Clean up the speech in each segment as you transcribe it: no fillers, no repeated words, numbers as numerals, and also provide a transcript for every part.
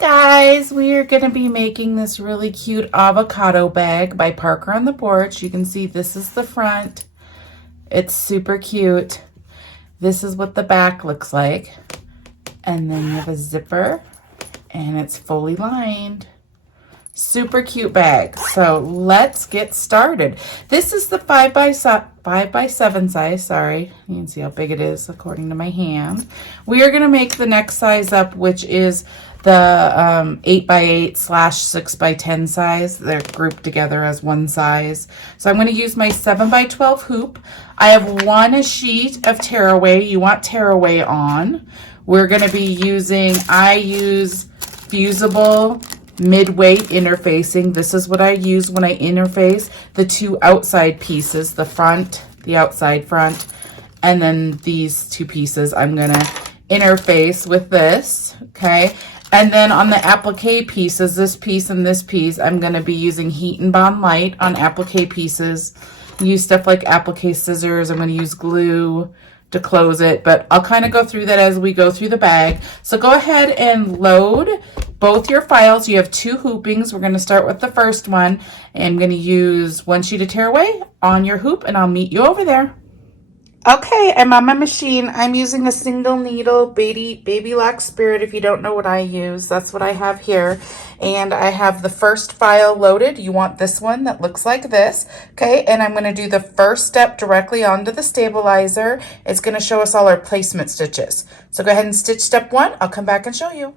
Guys, we are going to be making this really cute avocado bag by Parker on the Porch. You can see this is the front. It's super cute. This is what the back looks like. And then you have a zipper and it's fully lined. Super cute bag. So let's get started. This is the 5x7 size. Sorry, you can see how big it is according to my hand. We are going to make the next size up, which is the 8x8 / 6x10 size. They're grouped together as one size. So I'm going to use my 7x12 hoop. I have one sheet of tearaway. You want tearaway on. We're going to be using, I use fusible mid-weight interfacing. This is what I use when I interface the two outside pieces, the front, the outside front, and then these two pieces I'm gonna interface with this, okay? And then on the applique pieces, this piece and this piece, I'm gonna be using Heat and Bond Light on applique pieces. Use stuff like applique scissors. I'm gonna use glue to close it, but I'll kind of go through that as we go through the bag. So go ahead and load both your files. You have two hoopings. We're going to start with the first one. And I'm going to use one sheet of tearaway on your hoop, and I'll meet you over there. Okay, I'm on my machine. I'm using a single needle baby lock spirit. If you don't know what I use, that's what I have here. And I have the first file loaded. You want this one that looks like this. Okay, and I'm going to do the first step directly onto the stabilizer. It's going to show us all our placement stitches. So go ahead and stitch step one. I'll come back and show you.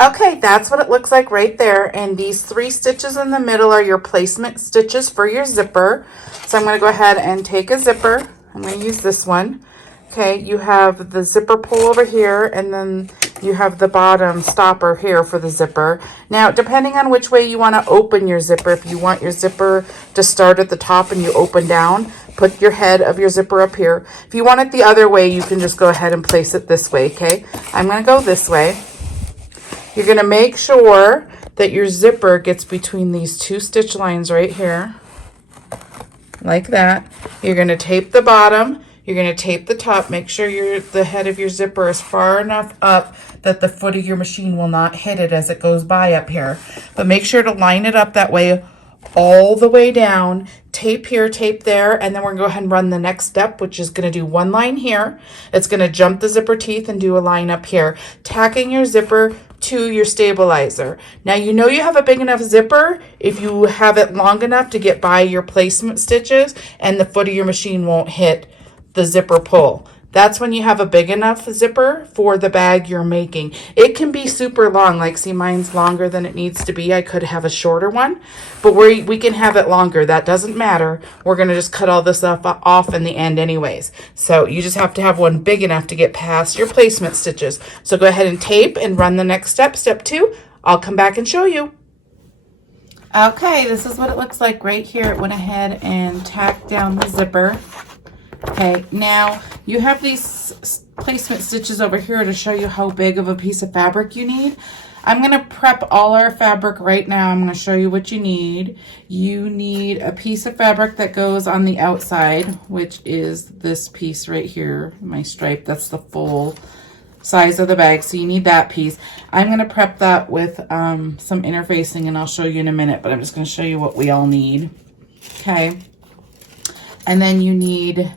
Okay, that's what it looks like right there. And these 3 stitches in the middle are your placement stitches for your zipper. So I'm going to go ahead and take a zipper. I'm going to use this one. Okay, you have the zipper pull over here, and then you have the bottom stopper here for the zipper. Now, depending on which way you want to open your zipper, if you want your zipper to start at the top and you open down, put your head of your zipper up here. If you want it the other way, you can just go ahead and place it this way, okay? I'm going to go this way. You're going to make sure that your zipper gets between these 2 stitch lines right here, like that. You're going to tape the bottom. You're going to tape the top. Make sure the head of your zipper is far enough up that the foot of your machine will not hit it as it goes by up here. But make sure to line it up that way all the way down. Tape here, tape there, and then we're going to go ahead and run the next step, which is going to do one line here. It's going to jump the zipper teeth and do a line up here, tacking your zipper to your stabilizer. Now you know you have a big enough zipper if you have it long enough to get by your placement stitches and the foot of your machine won't hit the zipper pull. That's when you have a big enough zipper for the bag you're making. It can be super long, like see mine's longer than it needs to be. I could have a shorter one, but we can have it longer. That doesn't matter. We're gonna just cut all this stuff off in the end anyways. So you just have to have one big enough to get past your placement stitches. So go ahead and tape and run the next step, step 2. I'll come back and show you. Okay, this is what it looks like right here. It went ahead and tacked down the zipper. Okay, now you have these placement stitches over here to show you how big of a piece of fabric you need. I'm going to prep all our fabric right now. I'm going to show you what you need. You need a piece of fabric that goes on the outside, which is this piece right here, my stripe. That's the full size of the bag, so you need that piece. I'm going to prep that with some interfacing, and I'll show you in a minute, but I'm just going to show you what we all need. Okay, and then you need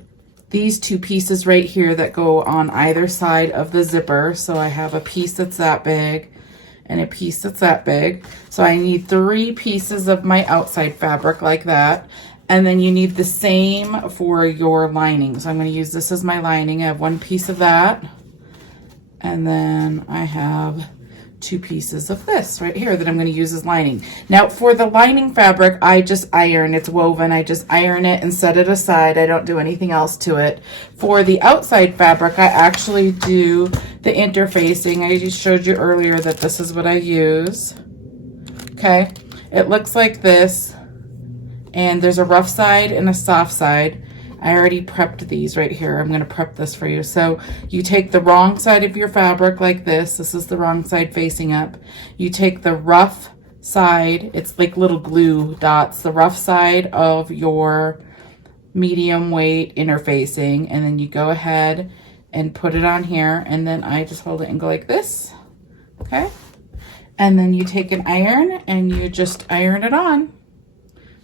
these 2 pieces right here that go on either side of the zipper. So I have a piece that's that big and a piece that's that big. So I need 3 pieces of my outside fabric like that. And then you need the same for your lining. So I'm going to use this as my lining. I have 1 piece of that. And then I have 2 pieces of this right here that I'm going to use as lining. Now for the lining fabric, I just iron. It's woven. I just iron it and set it aside. I don't do anything else to it. For the outside fabric, I actually do the interfacing. I just showed you earlier that this is what I use. Okay, it looks like this, and there's a rough side and a soft side. I already prepped these right here. I'm going to prep this for you. So you take the wrong side of your fabric like this. This is the wrong side facing up. You take the rough side. It's like little glue dots. The rough side of your medium weight interfacing. And then you go ahead and put it on here. And then I just hold it and go like this. Okay. And then you take an iron and you just iron it on.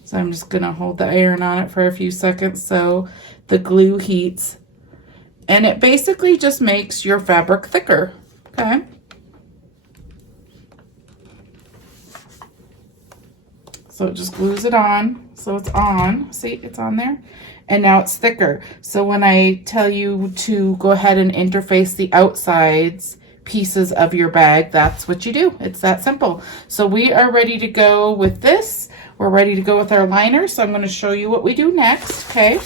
So I'm just gonna hold the iron on it for a few seconds so the glue heats. And it basically just makes your fabric thicker, okay? So it just glues it on, so it's on. See, it's on there. And now it's thicker. So when I tell you to go ahead and interface the outsides pieces of your bag, that's what you do. It's that simple. So we are ready to go with this. We're ready to go with our liner. So I'm going to show you what we do next, okay?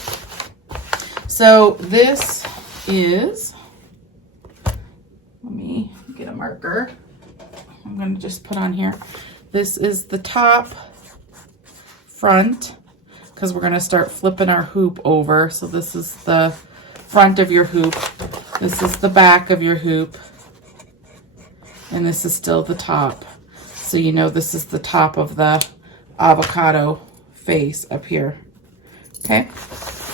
So this is, let me get a marker. I'm going to just put on here. This is the top front, because we're going to start flipping our hoop over. So this is the front of your hoop. This is the back of your hoop. And this is still the top. So you know this is the top of the avocado face up here. Okay.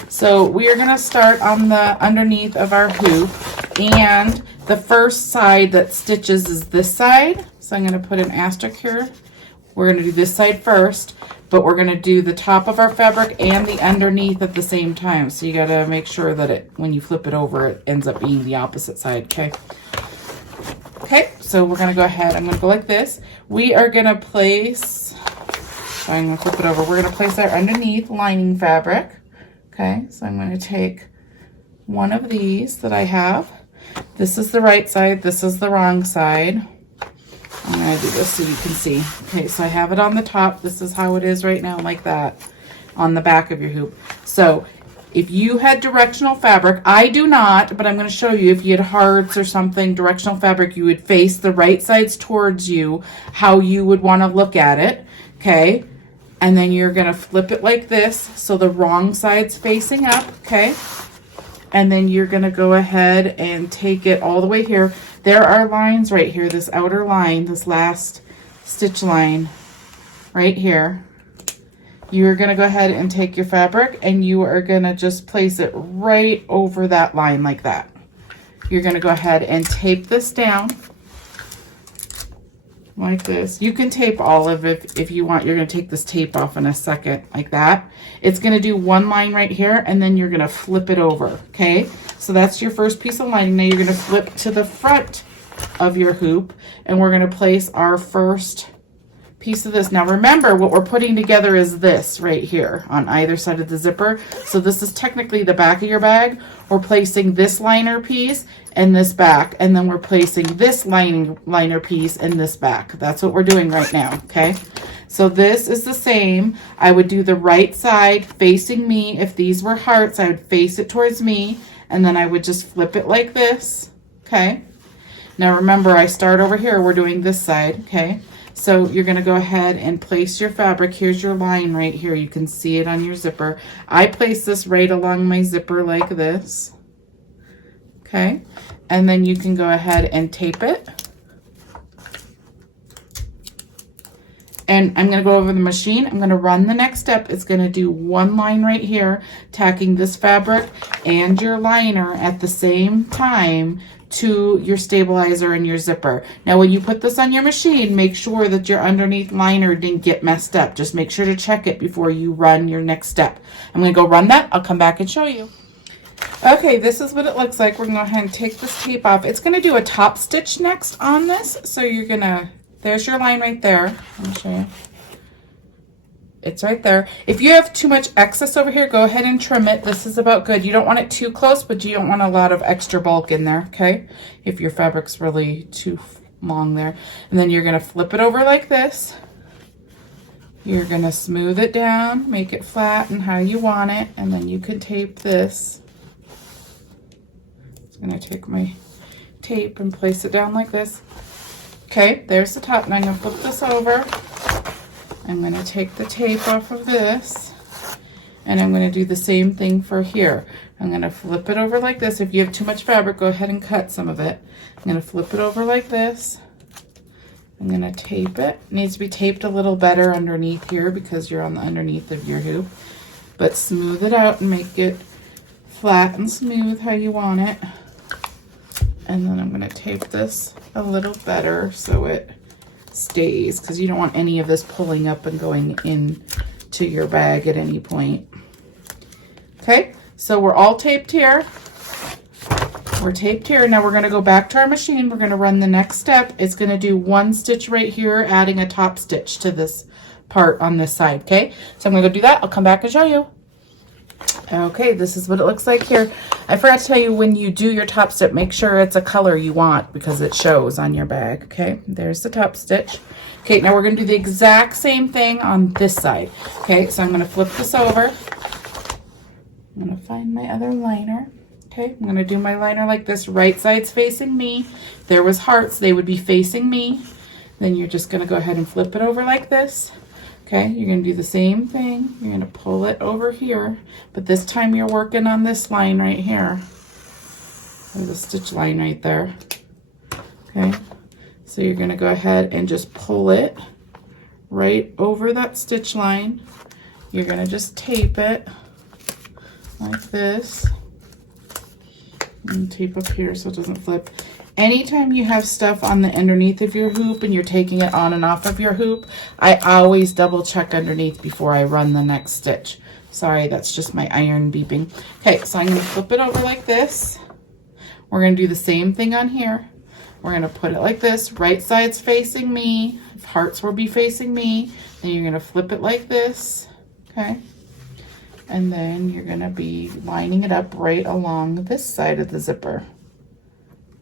So we are going to start on the underneath of our hoop. And the first side that stitches is this side. So I'm going to put an asterisk here. We're going to do this side first, but we're going to do the top of our fabric and the underneath at the same time. So you got to make sure that it, when you flip it over, it ends up being the opposite side, okay? Okay, so we're going to go ahead. I'm going to go like this. We are going to place, so I'm going to flip it over. We're going to place our underneath lining fabric. Okay, so I'm going to take one of these that I have. This is the right side. This is the wrong side. I'm going to do this so you can see. Okay, so I have it on the top. This is how it is right now, like that, on the back of your hoop. So if you had directional fabric, I do not, but I'm going to show you, if you had hearts or something, directional fabric, you would face the right sides towards you, how you would want to look at it, okay? And then you're going to flip it like this, so the wrong side's facing up, okay? And then you're going to go ahead and take it all the way here. There are lines right here, this outer line, this last stitch line right here. You're going to go ahead and take your fabric and you are going to just place it right over that line like that. You're going to go ahead and tape this down like this. You can tape all of it if you want. You're going to take this tape off in a second like that. It's going to do one line right here and then you're going to flip it over, okay? So that's your first piece of lining. Now you're going to flip to the front of your hoop and we're going to place our first piece of this. Now remember, what we're putting together is this right here on either side of the zipper. So this is technically the back of your bag. We're placing this liner piece and this back, and then we're placing this liner piece and this back. That's what we're doing right now, okay? So this is the same. I would do the right side facing me. If these were hearts, I would face it towards me, and then I would just flip it like this, okay? Now remember, I start over here. We're doing this side, okay? So you're going to go ahead and place your fabric. Here's your line right here. You can see it on your zipper. I place this right along my zipper like this. Okay. And then you can go ahead and tape it. And I'm going to go over the machine. I'm going to run the next step. It's going to do one line right here, tacking this fabric and your liner at the same time to your stabilizer and your zipper. Now when you put this on your machine, make sure that your underneath liner didn't get messed up. Just make sure to check it before you run your next step. I'm going to go run that. I'll come back and show you. Okay, this is what it looks like. We're going to go ahead and take this tape off. It's going to do a top stitch next on this. So you're going to, there's your line right there. Let me show you. It's right there. If you have too much excess over here, go ahead and trim it. This is about good. You don't want it too close, but you don't want a lot of extra bulk in there, okay? If your fabric's really too long there. And then you're going to flip it over like this. You're going to smooth it down, make it flat and how you want it, and then you can tape this. I'm going to take my tape and place it down like this. Okay, there's the top. Now I'm going to flip this over. I'm going to take the tape off of this, and I'm going to do the same thing for here. I'm going to flip it over like this. If you have too much fabric, go ahead and cut some of it. I'm going to flip it over like this. I'm going to tape it. It needs to be taped a little better underneath here because you're on the underneath of your hoop. But smooth it out and make it flat and smooth how you want it. And then I'm going to tape this a little better so it stays, because you don't want any of this pulling up and going into your bag at any point. Okay, so we're all taped here. We're taped here. Now we're going to go back to our machine. We're going to run the next step. It's going to do 1 stitch right here, adding a top stitch to this part on this side. Okay, so I'm going to go do that. I'll come back and show you. Okay, this is what it looks like here. I forgot to tell you, when you do your top stitch, make sure it's a color you want because it shows on your bag. Okay, there's the top stitch. Okay, now we're going to do the exact same thing on this side. Okay, so I'm going to flip this over. I'm going to find my other liner. Okay, I'm going to do my liner like this. Right side's facing me. If there was hearts, they would be facing me. Then you're just going to go ahead and flip it over like this. Okay, you're going to do the same thing. You're going to pull it over here, but this time you're working on this line right here. There's a stitch line right there. Okay, so you're going to go ahead and just pull it right over that stitch line. You're going to just tape it like this. And tape up here so it doesn't flip. Anytime you have stuff on the underneath of your hoop and you're taking it on and off of your hoop, I always double check underneath before I run the next stitch. Sorry, that's just my iron beeping. Okay, so I'm going to flip it over like this. We're going to do the same thing on here. We're going to put it like this. Right side's facing me. If hearts will be facing me, then you're going to flip it like this. Okay. And then you're going to be lining it up right along this side of the zipper.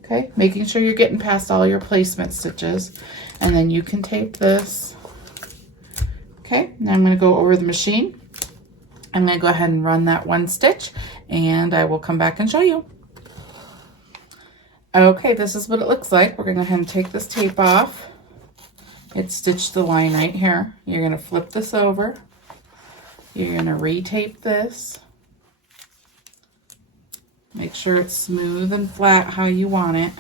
Okay, making sure you're getting past all your placement stitches. And then you can tape this. Okay, now I'm going to go over the machine. I'm going to go ahead and run that 1 stitch, and I will come back and show you. Okay, this is what it looks like. We're going to go ahead and take this tape off. It's stitched the line right here. You're going to flip this over. You're going to retape this. Make sure it's smooth and flat how you want it.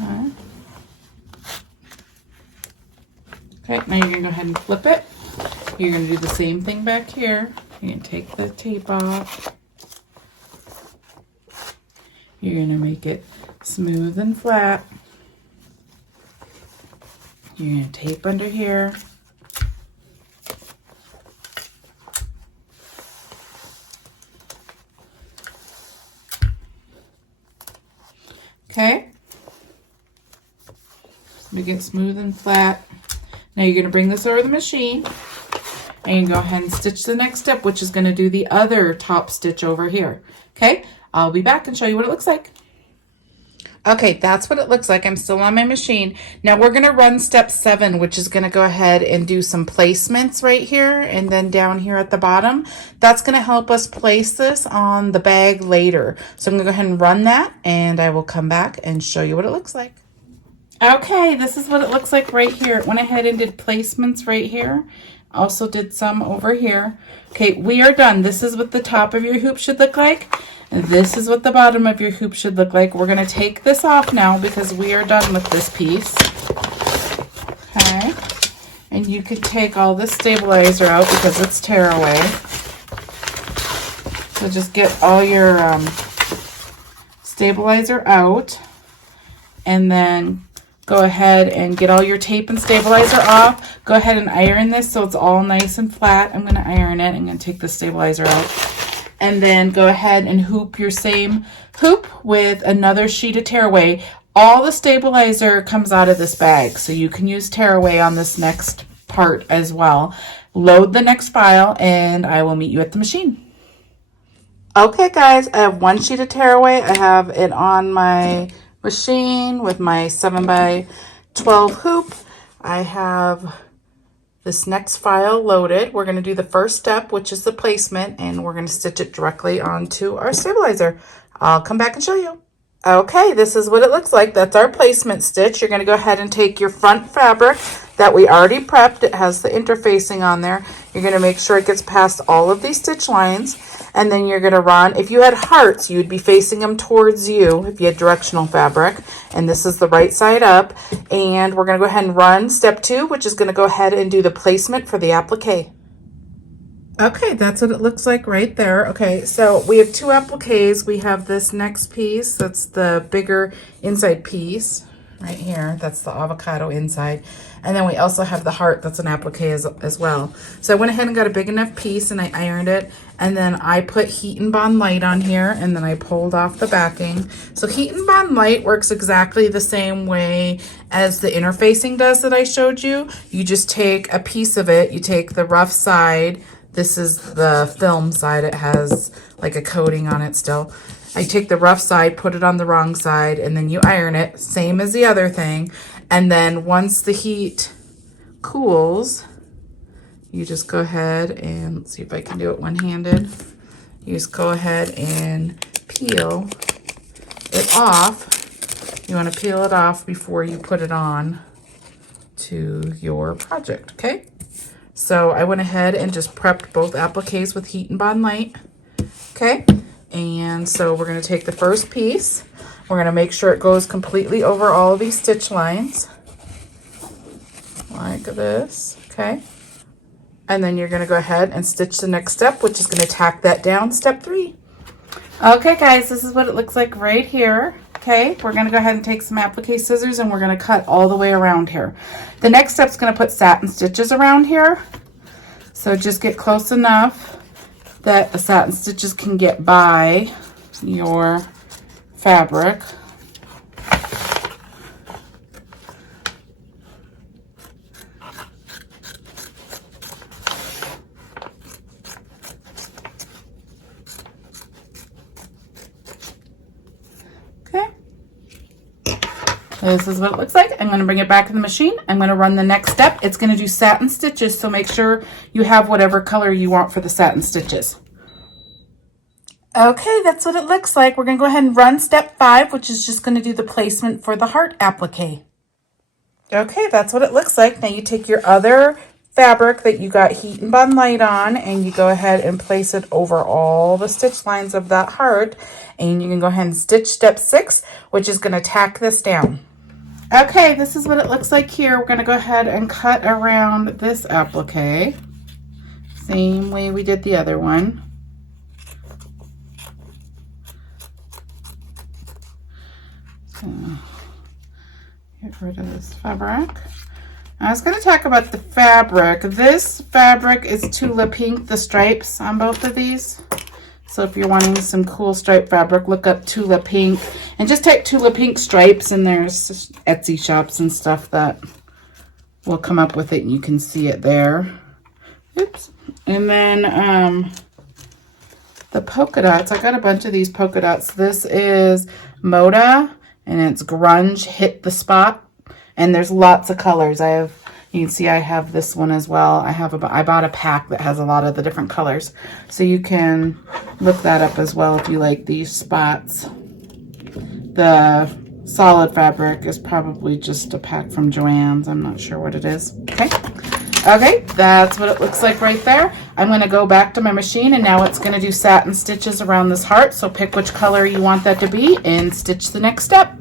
Okay. Okay, now you're going to go ahead and flip it. You're going to do the same thing back here. You're going to take the tape off. You're going to make it smooth and flat. You're going to tape under here. Okay. Make it smooth and flat. Now you're going to bring this over the machine and go ahead and stitch the next step, which is going to do the other top stitch over here. Okay. I'll be back and show you what it looks like. Okay, that's what it looks like. I'm still on my machine. Now we're going to run step 7, which is going to go ahead and do some placements right here and then down here at the bottom. That's going to help us place this on the bag later. So I'm going to go ahead and run that, and I will come back and show you what it looks like. Okay, this is what it looks like right here. It went ahead and did placements right here. Also did some over here. Okay, we are done. This is what the top of your hoop should look like. And this is what the bottom of your hoop should look like. We're going to take this off now because we are done with this piece. Okay. And you could take all this stabilizer out because it's tearaway. So just get all your stabilizer out. And then go ahead and get all your tape and stabilizer off. Go ahead and iron this so it's all nice and flat. I'm going to iron it. I'm going to take the stabilizer out. And then go ahead and hoop your same hoop with another sheet of tearaway. All the stabilizer comes out of this bag, so you can use tearaway on this next part as well. Load the next file, and I will meet you at the machine. Okay, guys, I have 1 sheet of tearaway. I have it on my machine with my 7x12 hoop. I have this next file loaded. We're going to do the first step, which is the placement, and we're going to stitch it directly onto our stabilizer. I'll come back and show you. Okay, this is what it looks like. That's our placement stitch. You're going to go ahead and take your front fabric that we already prepped. It has the interfacing on there. You're going to make sure it gets past all of these stitch lines, and then you're going to run. If you had hearts, you would be facing them towards you if you had directional fabric, and this is the right side up. And we're going to go ahead and run step 2, which is going to go ahead and do the placement for the applique. Okay, that's what it looks like right there. Okay, so we have two appliques. We have this next piece, that's the bigger inside piece right here. That's the avocado inside. And then we also have the heart, that's an applique as well. So I went ahead and got a big enough piece and I ironed it. And then I put Heat and Bond Light on here and then I pulled off the backing. So Heat and Bond Light works exactly the same way as the interfacing does that I showed you. You just take a piece of it, you take the rough side. This is the film side. It has like a coating on it still. I take the rough side, put it on the wrong side, and then you iron it, same as the other thing. And then once the heat cools, you just go ahead and, let's see if I can do it one-handed. You just go ahead and peel it off. You want to peel it off before you put it on to your project, okay? So I went ahead and just prepped both appliques with Heat and Bond Light. Okay, and so we're going to take the first piece. We're going to make sure it goes completely over all of these stitch lines. Like this, okay? And then you're going to go ahead and stitch the next step, which is going to tack that down, step 3. Okay, guys, this is what it looks like right here. Okay, we're going to go ahead and take some applique scissors and we're going to cut all the way around here. The next step is going to put satin stitches around here. So just get close enough that the satin stitches can get by your fabric. This is what it looks like. I'm going to bring it back in the machine. I'm going to run the next step. It's going to do satin stitches, so make sure you have whatever color you want for the satin stitches. Okay, that's what it looks like. We're going to go ahead and run step 5, which is just going to do the placement for the heart applique. Okay, that's what it looks like. Now you take your other fabric that you got Heat and Bond Light on and you go ahead and place it over all the stitch lines of that heart, and you can go ahead and stitch step 6, which is going to tack this down. Okay, this is what it looks like here. We're going to go ahead and cut around this applique, same way we did the other one. So, get rid of this fabric. I was going to talk about the fabric. This fabric is Tula Pink, the stripes on both of these. So if you're wanting some cool stripe fabric, look up Tula Pink and just type Tula Pink stripes, and there's Etsy shops and stuff that will come up with it and you can see it there. Oops. And then the polka dots, I got a bunch of these polka dots. This is Moda and it's Grunge Hit the Spot, and there's lots of colors. You can see I have this one as well. I bought a pack that has a lot of the different colors. So you can look that up as well if you like these spots. The solid fabric is probably just a pack from Joann's. I'm not sure what it is. Okay. Okay, that's what it looks like right there. I'm going to go back to my machine and now it's going to do satin stitches around this heart. So pick which color you want that to be and stitch the next step.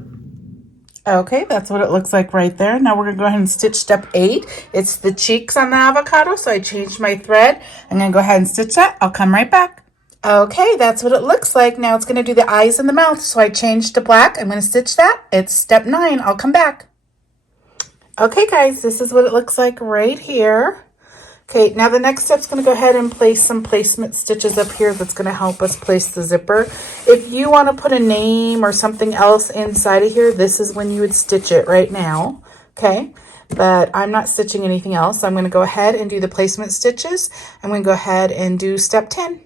Okay, that's what it looks like right there. Now we're going to go ahead and stitch step 8. It's the cheeks on the avocado, so I changed my thread. I'm going to go ahead and stitch that. I'll come right back. Okay, that's what it looks like. Now it's going to do the eyes and the mouth, so I changed to black. I'm going to stitch that. It's step 9. I'll come back. Okay, guys, this is what it looks like right here. Okay, now the next step is going to go ahead and place some placement stitches up here that's going to help us place the zipper. If you want to put a name or something else inside of here, this is when you would stitch it right now, okay? But I'm not stitching anything else, so I'm going to go ahead and do the placement stitches. I'm going to go ahead and do step 10.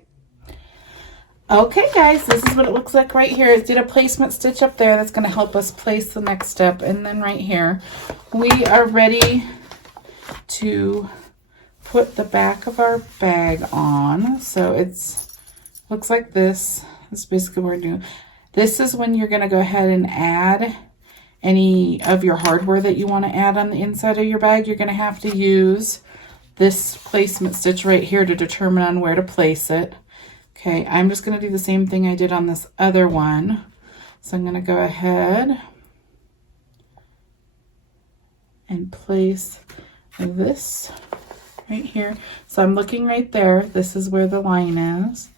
Okay, guys, this is what it looks like right here. I did a placement stitch up there that's going to help us place the next step. And then right here, we are ready to put the back of our bag on. So it's looks like this. That's basically what we're doing. This is when you're going to go ahead and add any of your hardware that you want to add on the inside of your bag. You're going to have to use this placement stitch right here to determine on where to place it. Okay, I'm just going to do the same thing I did on this other one. So I'm going to go ahead and place this right here. So I'm looking right there. This is where the line is.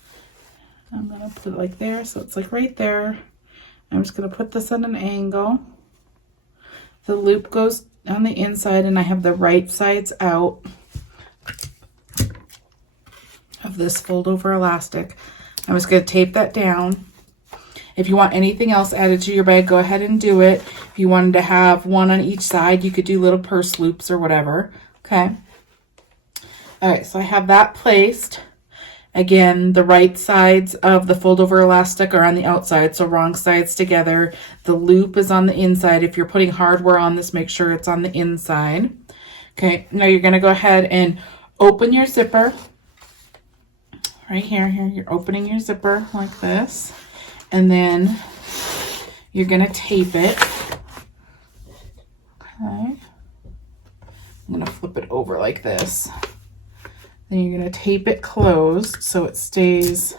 I'm gonna put it like there, so it's like right there. I'm just gonna put this at an angle. The loop goes on the inside and I have the right sides out of this fold over elastic. I'm just gonna tape that down. If you want anything else added to your bag, go ahead and do it. If you wanted to have one on each side, you could do little purse loops or whatever, okay? All right, so I have that placed. Again, the right sides of the fold over elastic are on the outside, so wrong sides together. The loop is on the inside. If you're putting hardware on this, make sure it's on the inside. Okay, now you're gonna go ahead and open your zipper. Right here, you're opening your zipper like this. And then you're gonna tape it. Okay. I'm gonna flip it over like this. Then you're gonna tape it closed so it stays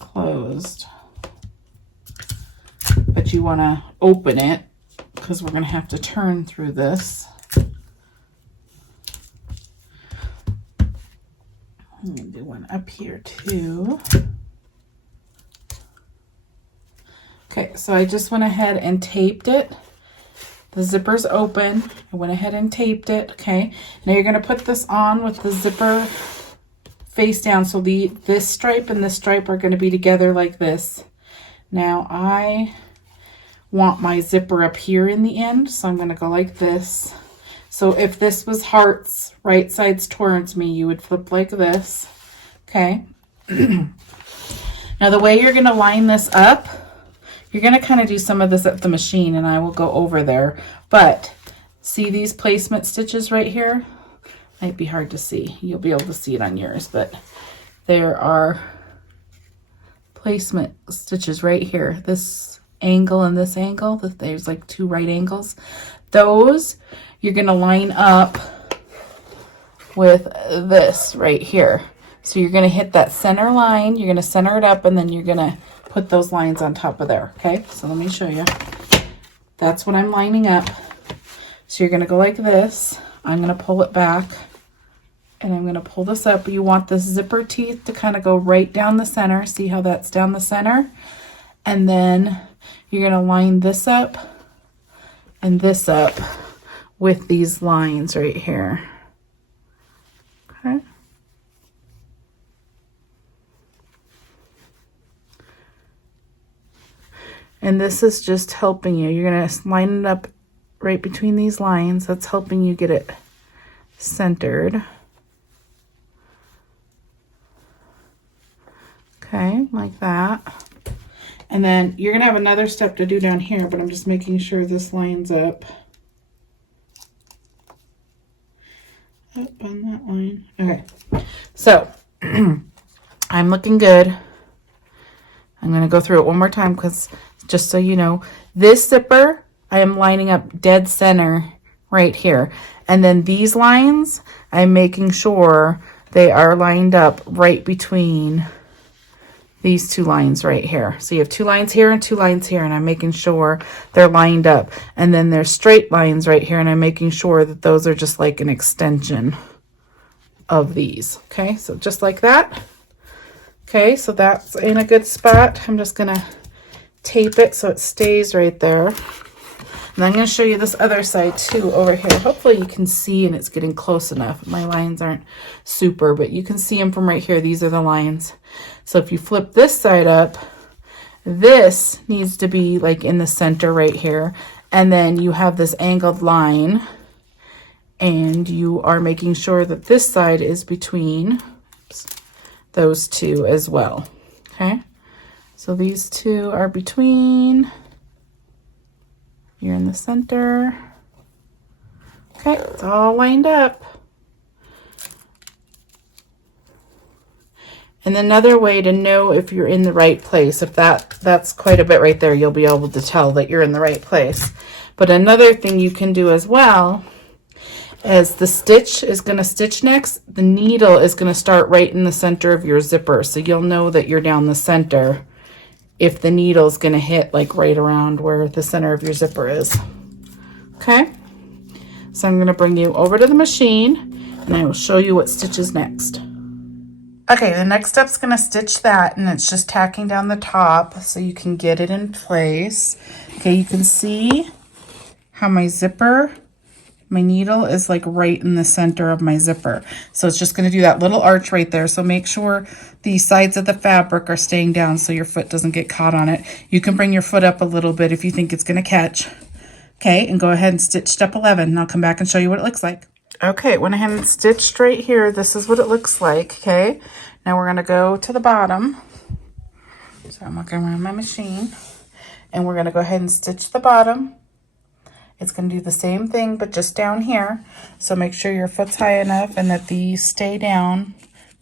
closed. But you wanna open it because we're gonna have to turn through this. I'm gonna do one up here too. Okay, so I just went ahead and taped it. The zipper's open. I went ahead and taped it, okay? Now you're gonna put this on with the zipper face down. So this stripe and this stripe are gonna be together like this. Now I want my zipper up here in the end, so I'm gonna go like this. So if this was hearts, right sides towards me, you would flip like this, okay? Now the way you're gonna line this up, you're going to kind of do some of this at the machine and I will go over there. But see these placement stitches right here? Might be hard to see. You'll be able to see it on yours, but there are placement stitches right here. This angle and this angle, there's like two right angles. Those you're going to line up with this right here. So you're going to hit that center line, you're going to center it up, and then you're going to put those lines on top of there, okay? So let me show you. That's what I'm lining up. So you're gonna go like this. I'm gonna pull it back and I'm gonna pull this up. You want the zipper teeth to kind of go right down the center. See how that's down the center? And then you're gonna line this up and this up with these lines right here, okay? And this is just helping you. You're going to line it up right between these lines. That's helping you get it centered. Okay, like that. And then you're going to have another step to do down here, but I'm just making sure this lines up. Up on that line. Okay, so I'm looking good. I'm going to go through it one more time because just so you know, this zipper, I am lining up dead center right here. And then these lines, I'm making sure they are lined up right between these two lines right here. So you have two lines here and two lines here, and I'm making sure they're lined up. And then there's straight lines right here, and I'm making sure that those are just like an extension of these. Okay, so just like that. Okay, so that's in a good spot. I'm just gonna tape it so it stays right there. And I'm going to show you this other side too over here. Hopefully you can see and it's getting close enough. My lines aren't super, but you can see them from right here. These are the lines. So if you flip this side up, this needs to be like in the center right here. And then you have this angled line and you are making sure that this side is between those two as well. Okay. So these two are between, you're in the center. Okay, it's all lined up. And another way to know if you're in the right place, if that's quite a bit right there, you'll be able to tell that you're in the right place. But another thing you can do as well is the stitch is going to stitch next, the needle is going to start right in the center of your zipper. So you'll know that you're down the center if the needle is going to hit like right around where the center of your zipper is. Okay, so I'm going to bring you over to the machine and I will show you what stitches next. Okay, the next step's gonna stitch that, and it's just tacking down the top so you can get it in place. Okay, you can see how my zipper, my needle is like right in the center of my zipper. So it's just gonna do that little arch right there. So make sure the sides of the fabric are staying down so your foot doesn't get caught on it. You can bring your foot up a little bit if you think it's gonna catch. Okay, and go ahead and stitch step 11, and I'll come back and show you what it looks like. Okay, went ahead and stitched right here. This is what it looks like, okay? Now we're gonna go to the bottom. So I'm looking around my machine, and we're gonna go ahead and stitch the bottom. It's gonna do the same thing, but just down here. So make sure your foot's high enough and that these stay down,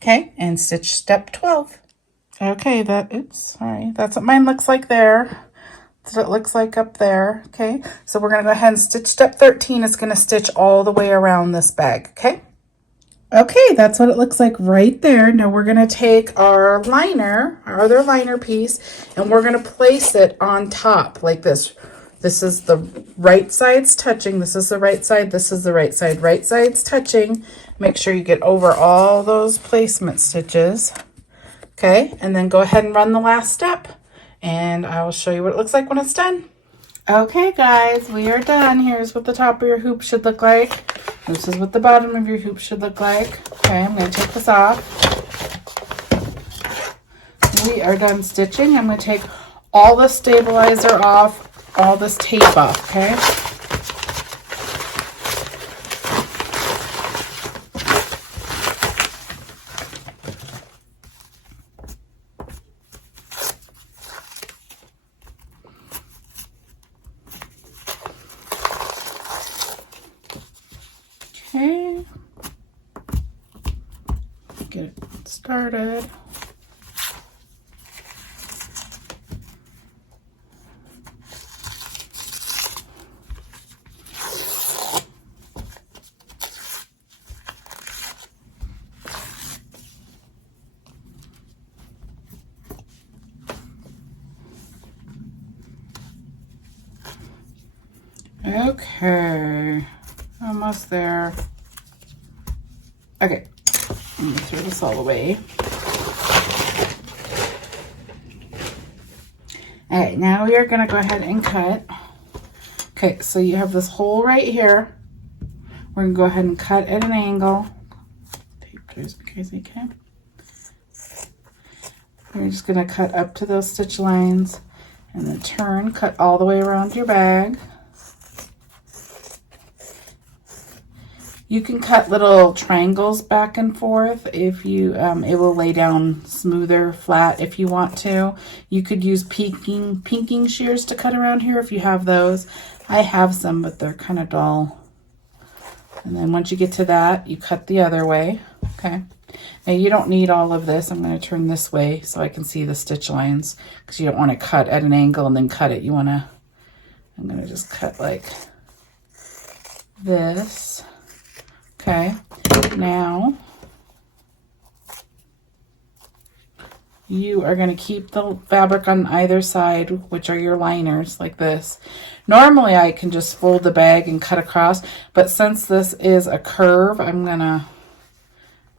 okay? And stitch step 12. Okay, that's what mine looks like there. That's what it looks like up there, okay? So we're gonna go ahead and stitch step 13. It's gonna stitch all the way around this bag, okay? Okay, that's what it looks like right there. Now we're gonna take our liner, our other liner piece, and we're gonna place it on top like this. This is the right sides touching. This is the right side. This is the right side. Right side's touching. Make sure you get over all those placement stitches, okay? And then go ahead and run the last step. And I will show you what it looks like when it's done. Okay, guys, we are done. Here's what the top of your hoop should look like. This is what the bottom of your hoop should look like. Okay, I'm going to take this off. We are done stitching. I'm going to take all the stabilizer off, all this tape off, okay? Okay, get it started. Okay, almost there. Okay, I'm gonna throw this all away. All right, now we are gonna go ahead and cut. Okay, so you have this hole right here. We're gonna go ahead and cut at an angle. Tape drives me crazy, okay? We're just gonna cut up to those stitch lines and then turn, cut all the way around your bag. You can cut little triangles back and forth if you, it will lay down smoother, flat if you want to. You could use pinking shears to cut around here if you have those. I have some, but they're kind of dull. And then once you get to that, you cut the other way, okay? Now you don't need all of this. I'm gonna turn this way so I can see the stitch lines because you don't wanna cut at an angle and then cut it. You wanna, I'm gonna just cut like this. Okay, now you are going to keep the fabric on either side, which are your liners, like this. Normally I can just fold the bag and cut across, but since this is a curve, I'm going to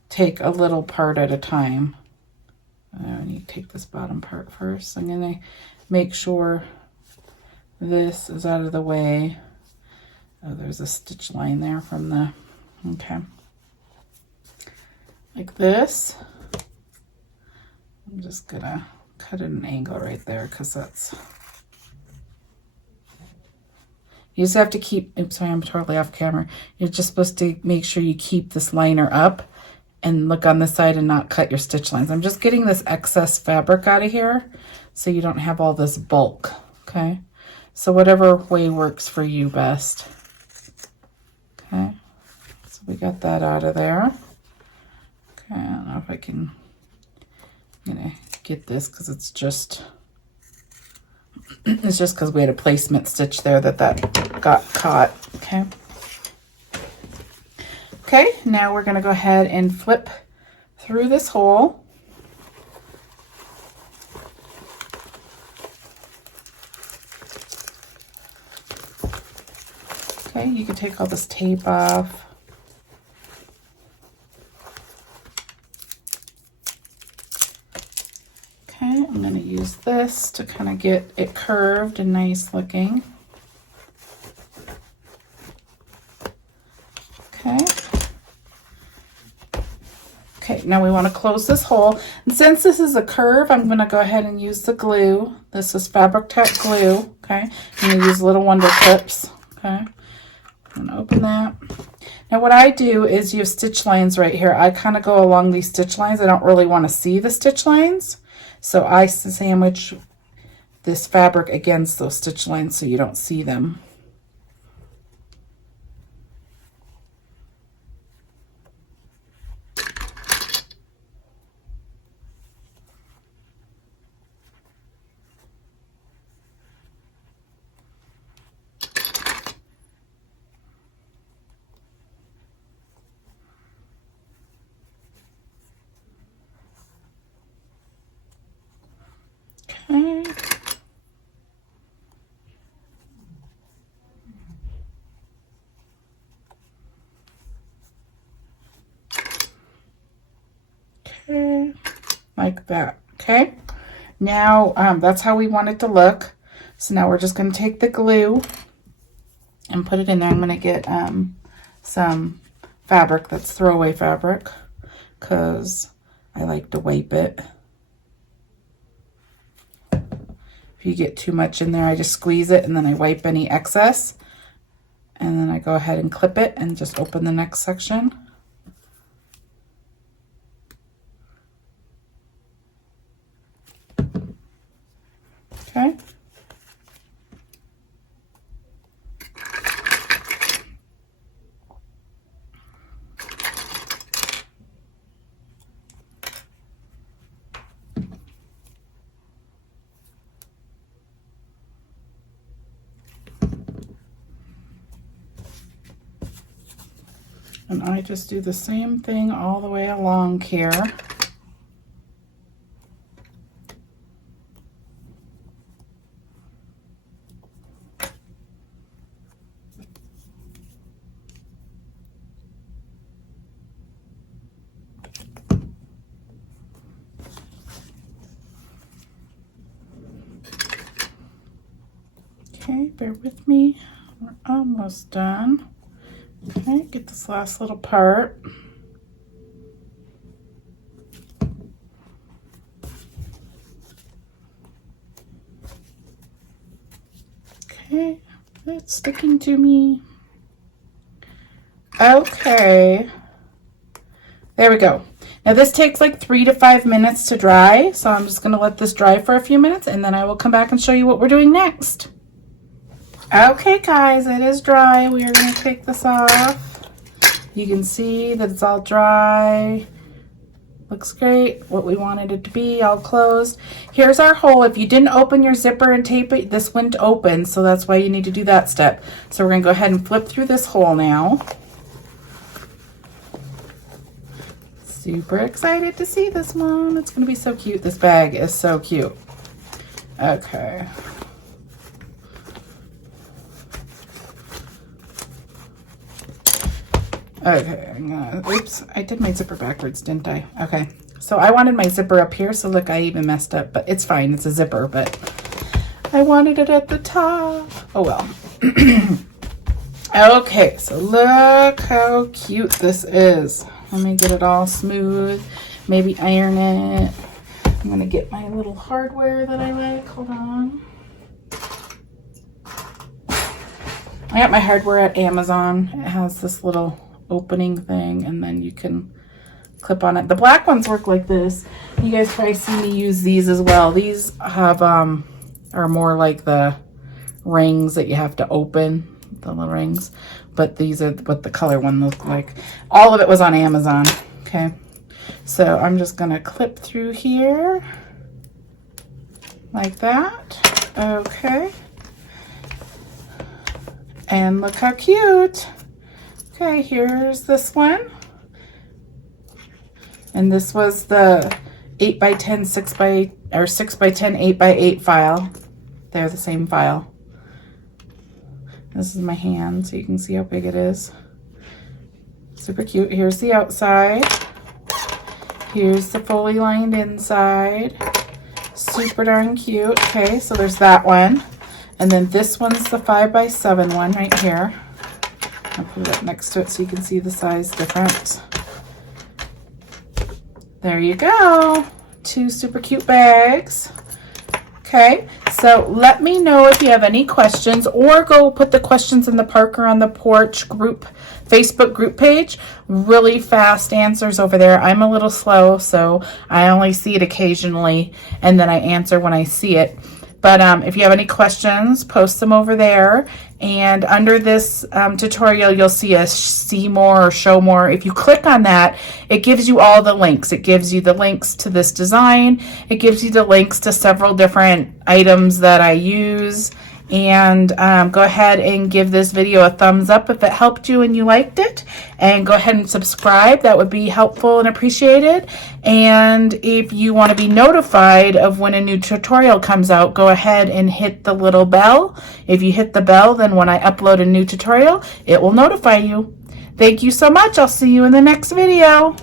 take a little part at a time. I need to take this bottom part first. I'm going to make sure this is out of the way. Oh, there's a stitch line there from the... Okay, like this. I'm just gonna cut at an angle right there because that's, you just have to keep, oops, sorry, I'm totally off camera. You're just supposed to make sure you keep this liner up and look on the side and not cut your stitch lines. I'm just getting this excess fabric out of here so you don't have all this bulk, okay? So whatever way works for you best, okay? We got that out of there. Okay, I don't know if I can, I'm gonna get this because it's just because we had a placement stitch there that got caught, okay? Okay, now we're gonna go ahead and flip through this hole. Okay, you can take all this tape off. Okay, I'm going to use this to kind of get it curved and nice looking. Okay. Okay, now we want to close this hole. And since this is a curve, I'm going to go ahead and use the glue. This is Fabric Tech glue. Okay, I'm going to use little wonder clips. Okay, I'm going to open that. Now what I do is you have stitch lines right here. I kind of go along these stitch lines. I don't really want to see the stitch lines. So I sandwich this fabric against those stitch lines so you don't see them. Okay. Okay, like that. Okay, now that's how we want it to look. So now we're just going to take the glue and put it in there. I'm going to get some fabric that's throwaway fabric because I like to wipe it. If you get too much in there, I just squeeze it and then I wipe any excess. And then I go ahead and clip it and just open the next section. Okay. And I just do the same thing all the way along here. Okay, bear with me. We're almost done. Okay, get this last little part. Okay, it's sticking to me. Okay, there we go. Now this takes like 3 to 5 minutes to dry, so I'm just going to let this dry for a few minutes and then I will come back and show you what we're doing next. Okay guys, it is dry. We are going to take this off. You can see that it's all dry. Looks great. What we wanted it to be, all closed. Here's our hole. If you didn't open your zipper and tape it, this wouldn't open, so that's why you need to do that step. So we're going to go ahead and flip through this hole now. Super excited to see this one. It's going to be so cute. This bag is so cute. Okay. Okay, I'm gonna, oops, I did my zipper backwards, didn't I? Okay, so I wanted my zipper up here, so look, I even messed up, but it's fine, it's a zipper, but I wanted it at the top. Oh well. Okay, so look how cute this is. Let me get it all smooth, maybe iron it. I'm gonna get my little hardware that I like, hold on. I got my hardware at Amazon. It has this little opening thing and then you can clip on it. The black ones work like this. You guys probably see me use these as well. These have are more like the rings that you have to open, the little rings, but these are what the color one look like. All of it was on Amazon. Okay, so I'm just gonna clip through here like that. Okay, and look how cute. Okay, here's this one. And this was the 8x10, 6x, or 6x10, 8x8 file. They're the same file. This is my hand, so you can see how big it is. Super cute. Here's the outside. Here's the fully lined inside. Super darn cute. Okay, so there's that one. And then this one's the 5x7 one right here. I'll put it up next to it so you can see the size difference. There you go. 2 super cute bags. Okay, so let me know if you have any questions, or go put the questions in the Parker on the Porch group, Facebook group page. Really fast answers over there. I'm a little slow, so I only see it occasionally, and then I answer when I see it. But if you have any questions, post them over there. And under this tutorial, you'll see a see more or show more. If you click on that, it gives you all the links. It gives you the links to this design. It gives you the links to several different items that I use. And go ahead and give this video a thumbs up if it helped you and you liked it. And go ahead and subscribe. That would be helpful and appreciated. And if you want to be notified of when a new tutorial comes out, go ahead and hit the little bell. If you hit the bell, then when I upload a new tutorial, it will notify you. Thank you so much. I'll see you in the next video.